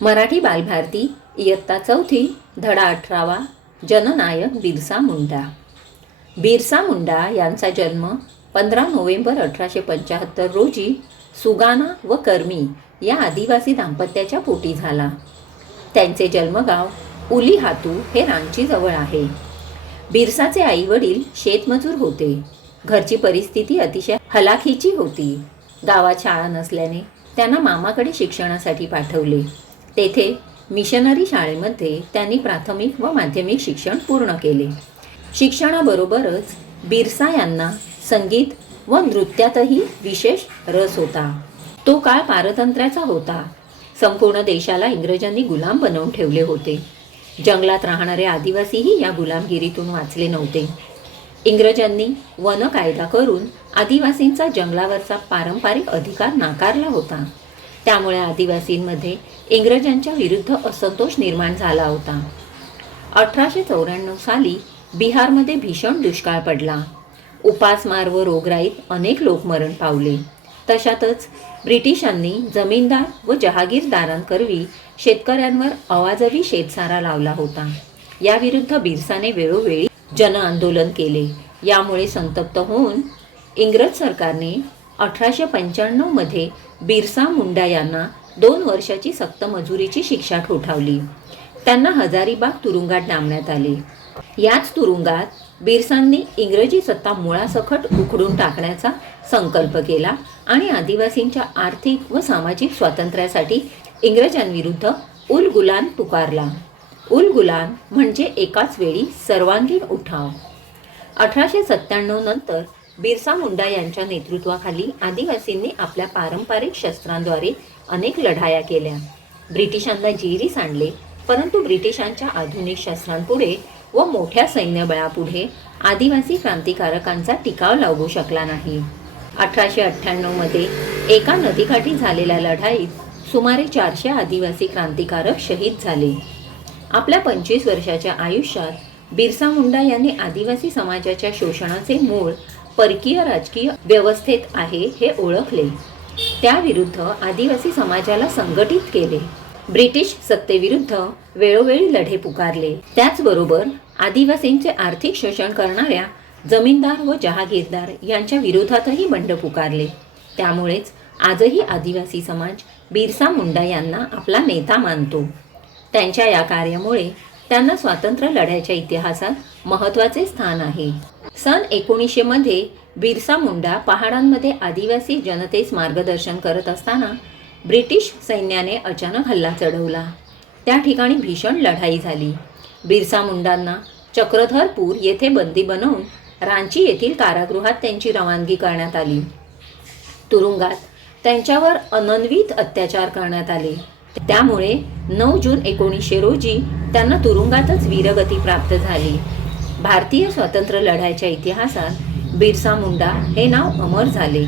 मराठी बालभारती इयत्ता 4थी धडा 18वा जननायक बिरसा मुंडा। बिरसा मुंडा यांचा जन्म 15 नोव्हेंबर 1875 रोजी सुगाना व कर्मी या आदिवासी दाम्पत्याच्या पोटी झाला। त्यांचे जन्मगाव उलीहातू हे रांचीजवळ आहे। बिरसाचे आई वडील शेतमजूर होते। घरची परिस्थिती अतिशय हलाखीची होती। गावात शाळा नसल्याने त्यांना मामाकडे शिक्षणासाठी पाठवले। तेथे मिशनरी शाळेमध्ये त्यांनी प्राथमिक व माध्यमिक शिक्षण पूर्ण केले। शिक्षणाबरोबरच बिरसा यांना संगीत व नृत्यातही विशेष रस होता। तो काळ पारतंत्र्याचा होता। संपूर्ण देशाला इंग्रजांनी गुलाम बनवून ठेवले होते। जंगलात राहणारे आदिवासीही या गुलामगिरीतून वाचले नव्हते। इंग्रजांनी वन कायदा करून आदिवासींचा जंगलावरचा पारंपरिक अधिकार नाकारला होता। त्यामुळे आदिवासींमध्ये इंग्रजांच्या विरुद्ध असंतोष निर्माण झाला होता। 1894 साली बिहारमध्ये भीषण दुष्काळ पडला। उपासमार व रोगराईत अनेक लोक मरण पावले। तशातच ब्रिटिशांनी जमीनदार व जहागीरदारांकरवी शेतकऱ्यांवर अवाजवी शेतसारा लावला होता। याविरुद्ध बिरसाने वेळोवेळी जनआंदोलन केले। यामुळे संतप्त होऊन इंग्रज सरकारने 1895 मध्ये बिरसा मुंडा यांना 2 वर्षाची सक्त मजुरीची शिक्षा ठोठावली। त्यांना हजारीबाग तुरुंगात डांबण्यात आले। याच तुरुंगात बिरसांनी इंग्रजी सत्ता मुळासकट उखडून टाकण्याचा संकल्प केला आणि आदिवासींच्या आर्थिक व सामाजिक स्वातंत्र्यासाठी इंग्रजांविरुद्ध उलगुलान पुकारला। उलगुलान म्हणजे एकाच वेळी सर्वांगीण उठाव। 1897 नंतर बिरसा मुंडा यांच्या नेतृत्वाखाली आदिवासींनी आपल्या पारंपरिक शस्त्रांद्वारे अनेक लढाया केल्या। ब्रिटिशांना जेरीस आणले, परंतु ब्रिटिशांच्या आधुनिक शस्त्रांपुढे व मोठ्या सैन्यबळापुढे आदिवासी क्रांतिकारकांचा टिकाव लागू शकला नाही। 1898 मध्ये एका नदीकाठी झालेल्या लढाईत सुमारे 400 आदिवासी क्रांतिकारक शहीद झाले। आपल्या 25 वर्षाच्या आयुष्यात बिरसा मुंडा यांनी आदिवासी समाजाच्या शोषणाचे मूळ परकीय राजकीय व्यवस्थेत आहे हे ओळखले। त्याविरुद्ध आदिवासी समाजाला संघटित केले। ब्रिटिश सत्तेविरुद्ध वेळोवेळी लढे पुकारले। त्याचबरोबर आदिवासींचे आर्थिक शोषण करणाऱ्या जमीनदार व जहागीरदार यांच्या विरोधातही बंड पुकारले। त्यामुळेच आजही आदिवासी समाज बिरसा मुंडा यांना आपला नेता मानतो। त्यांच्या या कार्यामुळे त्यांना स्वातंत्र्य लढ्याच्या इतिहासात महत्त्वाचे स्थान आहे। सन 1900 मध्ये बिरसा मुंडा पहाडांमध्ये आदिवासी जनतेस मार्गदर्शन करत असताना ब्रिटिश सैन्याने अचानक हल्ला चढवला। त्या ठिकाणी भीषण लढाई झाली। बिरसा मुंडांना चक्रधरपूर येथे बंदी बनवून रांची येथील कारागृहात त्यांची रवानगी करण्यात आली। तुरुंगात त्यांच्यावर अनन्वित अत्याचार करण्यात आले। त्यामुळे 9 जून 1900 रोजी त्यांना तुरुंगातच वीरगती प्राप्त झाली। भारतीय स्वातंत्र्य लढ्याच्या इतिहासात बिरसा मुंडा हे नाव अमर झाले।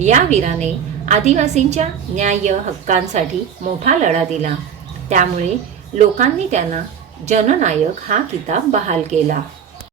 या वीराने आदिवासींच्या न्याय्य हक्कांसाठी मोठा लढा दिला। त्यामुळे लोकांनी त्यांना जननायक हा किताब बहाल केला।